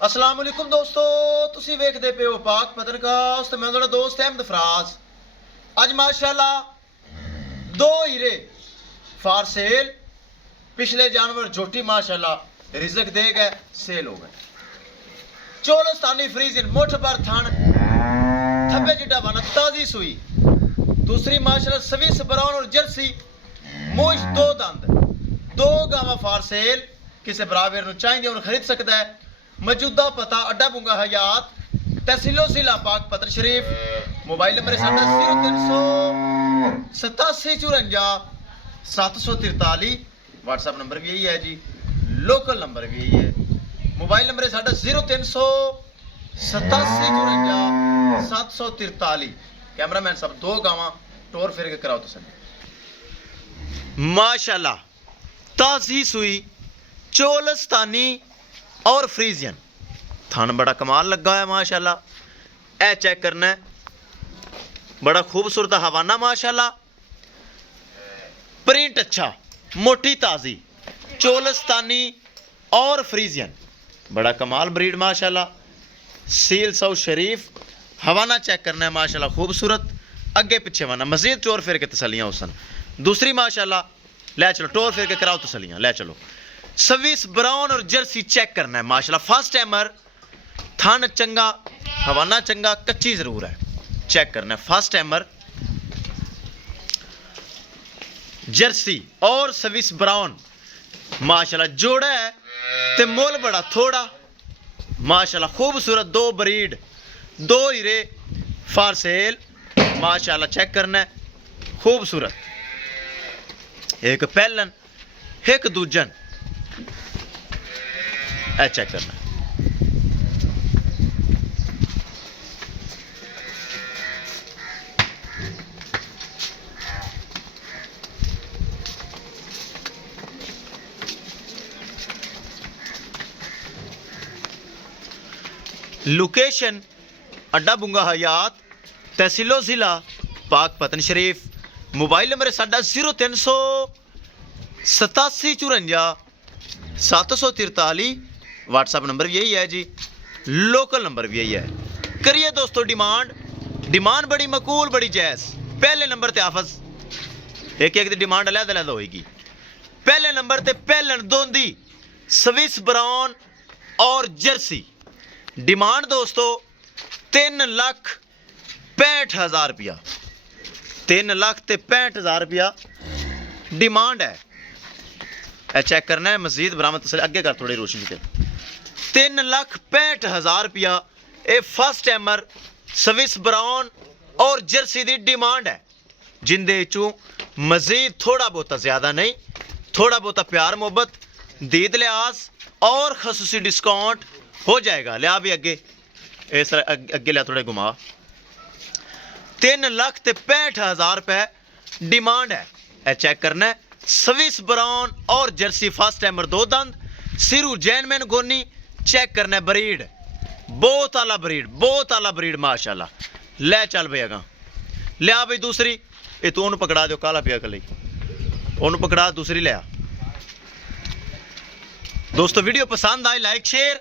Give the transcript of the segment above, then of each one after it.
अस्सलाम वालेकुम दोस्तों, तुसी वेखदे पे हो पाक पत्रकास्ट। मैं ਤੁਹਾਡਾ ਦੋਸਤ ਅਹਿਮਦ ਫਰਾਜ਼। ਅੱਜ ਮਾਸ਼ਾਅੱਲਾ दो हीरे फॉर सेल। पिछले जानवर झोटी माशाअल्लाह रिजक दे गए, सेल हो गए। चोलस्तानी फ्रीजिन मुठ पर थन थब्बे जिड्डा बना ताजी सुई। दूसरी माशाअल्लाह स्विस ब्राउन और जर्सी मूछ दो दंद। दो गावां फॉर सेल। किसी बराबर ਨੂੰ ਚਾਹੀਦੀ ਉਹਨੂੰ ਖਰੀਦ ਸਕਦਾ है। मौजूदा पता अड्डा बुंगा हयात तहसीलो जिला पाक पत्र शरीफ। मोबाइल नंबर है 038754 व्हाट्सएप नंबर भी यही है जी, लोकल नंबर भी यही है। मोबाइल नंबर है 038754 कैमरामैन साहब दो गावां टोर फिर के कराओ तुम माशाल्लाह। ताजी सुई चोलस्तानी और फ्रीजियन थान बड़ा कमाल लगा है माशाल्लाह। ए चेक करना है, बड़ा खूबसूरत हवाना माशाल्लाह। प्रिंट अच्छा, मोटी ताजी चोलस्तानी और फ्रीजियन बड़ा कमाल ब्रीड माशाल्लाह। सील सौ शरीफ हवाना चेक करना है माशाल्लाह, खूबसूरत। अगे पिछे वाना मजीद टोर फिर के तसलियां उसन। दूसरी माशाल्लाह ले चलो टोर फिर के कराओ तसलियां ले चलो। स्विस ब्राउन और जर्सी चेक करना है माशाल्लाह। फर्स्ट टाइमर, थान चंगा हवाना चंगा, कच्ची जरूर है। चेक करना है फर्स्ट टाइमर जर्सी और स्विस ब्राउन माशाल्लाह जोड़ा है ते मोल बड़ा थोड़ा माशाल्लाह। खूबसूरत दो ब्रीड, दो हीरे फॉर सेल माशाल्लाह। चेक करना है खूबसूरत, एक पहलन एक दूजन। ए चेक करना लोकेशन अड्डा बुंगा हयात तहसीलो जिला पाक पतन शरीफ। मोबाइल नंबर है 038754 व्हाट्सएप नंबर भी यही है जी, लोकल नंबर भी यही है। करिए दोस्तों डिमांड बड़ी मकूल बड़ी जायज़। पहले नंबर ते हाफज एक एक दी डिमांड अलग होएगी। पहले नंबर ते पहलन दोंदी स्विस ब्राउन और जर्सी। डिमांड दोस्तों 3,65,000 रुपया, 3,65,000 रुपया डिमांड है। चेक करना है मजीद बरामद तसली अगे कर थोड़ी रोशनी से। 3,65,000 रुपया ये फर्स्ट टाइमर स्विस ब्राउन और जर्सी की डिमांड है। जिंदे चू मजीद थोड़ा बहुता ज्यादा नहीं, थोड़ा बहुता प्यार मोहब्बत दीद लिहाज और खसूसी डिस्काउंट हो जाएगा। लिया भी अगे इस अगे लिया थोड़े घुमा। 3,65,000 रुपए डिमांड है। चेक करना है स्विस ब्राउन और जर्सी फर्स्ट टाइमर दो दंद सिरू जैनमैन गोनी। चेक करना है ब्रीड बहुत आला ब्रीड माशाल्लाह। ले चल भाई अगा लिया भाई दूसरी ये तू ओनू पकड़ा दो काला पिया कल ओनू पकड़ा दूसरी लिया। दोस्तों वीडियो पसंद आए लाइक शेयर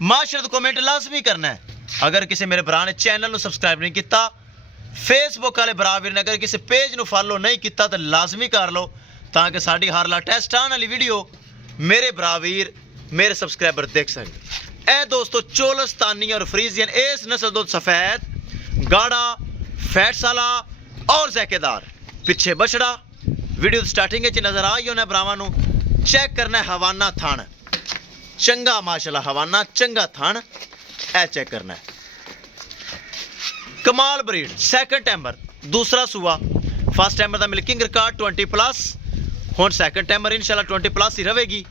माशरत कमेंट लाजमी करना है। अगर किसी मेरे भरा ने चैनल को सबसक्राइब नहीं किया, फेसबुक वाले बराबर ने अगर किसी पेज को फॉलो नहीं किया तो लाजमी कर लो ताकि साड़ी हर लेटेस्ट आने वाली वीडियो मेरे बराबर मेरे सब्सक्राइबर देख सकें। ए दोस्तों चोलस्तानी और फ्रीजियन इस नस्ल दो सफ़ेद गाढ़ा फैट साला और जैकेदार पिछे बछड़ा वीडियो स्टार्टिंग नजर आ ही होना भरावां नूं। चेक करना है हवाना थान चंगा माशाल्लाह, हवाना चंगा थान। ए चेक करना है कमाल ब्रीड सैकंड टाइमर दूसरा सुआ। फर्स्ट टाइमर का मिल्किंग रिकॉर्ड 20+ हुण सैकंड टाइमर इंशाल्लाह 20+ ही रहेगी।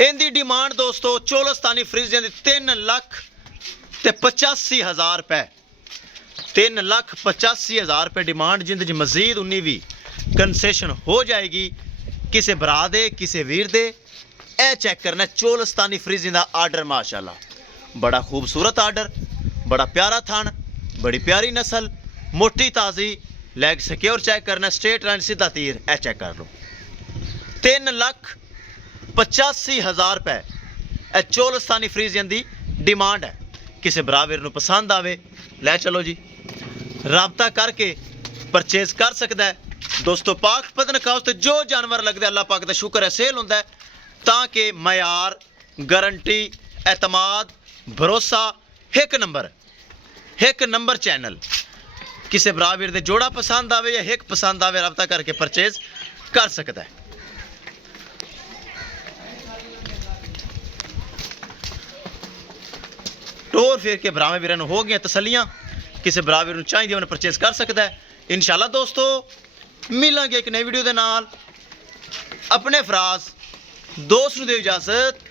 इनकी डिमांड दोस्तों चोलस्तानी फ्रीजियन 3,85,000 रुपए, 3,85,000 रुपए डिमांड। जिंद मजीद उन्नी भी कंसेशन हो जाएगी किसी भरा दे किसी वीर दे। ए चेक करना चोलस्तानी फ्रीजियन का आर्डर माशाल्लाह, बड़ा खूबसूरत आर्डर, बड़ा प्यारा थान, बड़ी प्यारी नस्ल, मोटी ताजी लैग सिक्योर। चेक करना स्ट्रेट लाइन सीधा तीर। ए चेक कर लो 3,85,000 रुपए ਇਹ ਚੋਲਸਤਾਨੀ ਫਰੀਜ਼ੀਅਨ ਦੀ ਡਿਮਾਂਡ ਹੈ। ਕਿਸੇ ਭਰਾ ਵੀਰ ਨੂੰ ਪਸੰਦ ਆਵੇ ਲੈ ਚਲੋ ਜੀ, ਰਾਬਤਾ ਕਰਕੇ ਪਰਚੇਜ਼ ਕਰ ਸਕਦਾ ਹੈ। ਦੋਸਤੋ ਪਾਕ ਪਤਨਖਾ ਉਸਤੇ ਜੋ ਜਾਨਵਰ ਲੱਗਦਾ ਅੱਲਾਹ ਪਾਕ ਦਾ ਸ਼ੁਕਰ ਹੈ ਸੇਲ ਹੁੰਦਾ ਹੈ, ਤਾਂ ਕਿ ਮਿਆਰ, ਗਰੰਟੀ, एतमाद, भरोसा एक नंबर चैनल। किसी भरा वीर दे जोड़ा पसंद आवे या एक पसंद आवे रब्ता करके परचेज कर सकता है। टोर फेर के भरावे वीर हो गया तसलियां, किसी भरा वीर चाहिए उन्हें परचेज कर सकता है। इंशाल्लाह दोस्तों मिलांगे एक नई वीडियो दे नाल। अपने फराज दोस्त नूं दे इजाजत।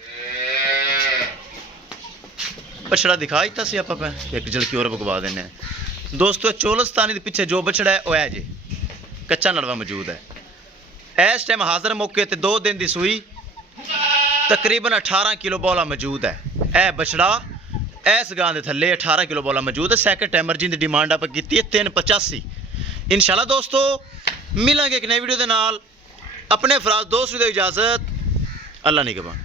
बछड़ा दिखा दिता सी आपां एक झलकी और बगवा देने दोस्तों। चोलस्तानी के पिछे जो बछड़ा है वह है जी कच्चा नड़वा मौजूद है। इस टाइम हाजिर मौके ते 2 दिन की सूई तकरीबन 18 किलो बौला मौजूद है। यह बछड़ा इस गां के थले 18 किलो बौला मौजूद है। सैकंड टाइमर जिंदी डिमांड आप की है 385। इंशाल्लाह दोस्तों मिलांगे एक नई वीडियो के नाल। अपने फराज दोस्त दे इजाजत। अल्लाह निगहबान।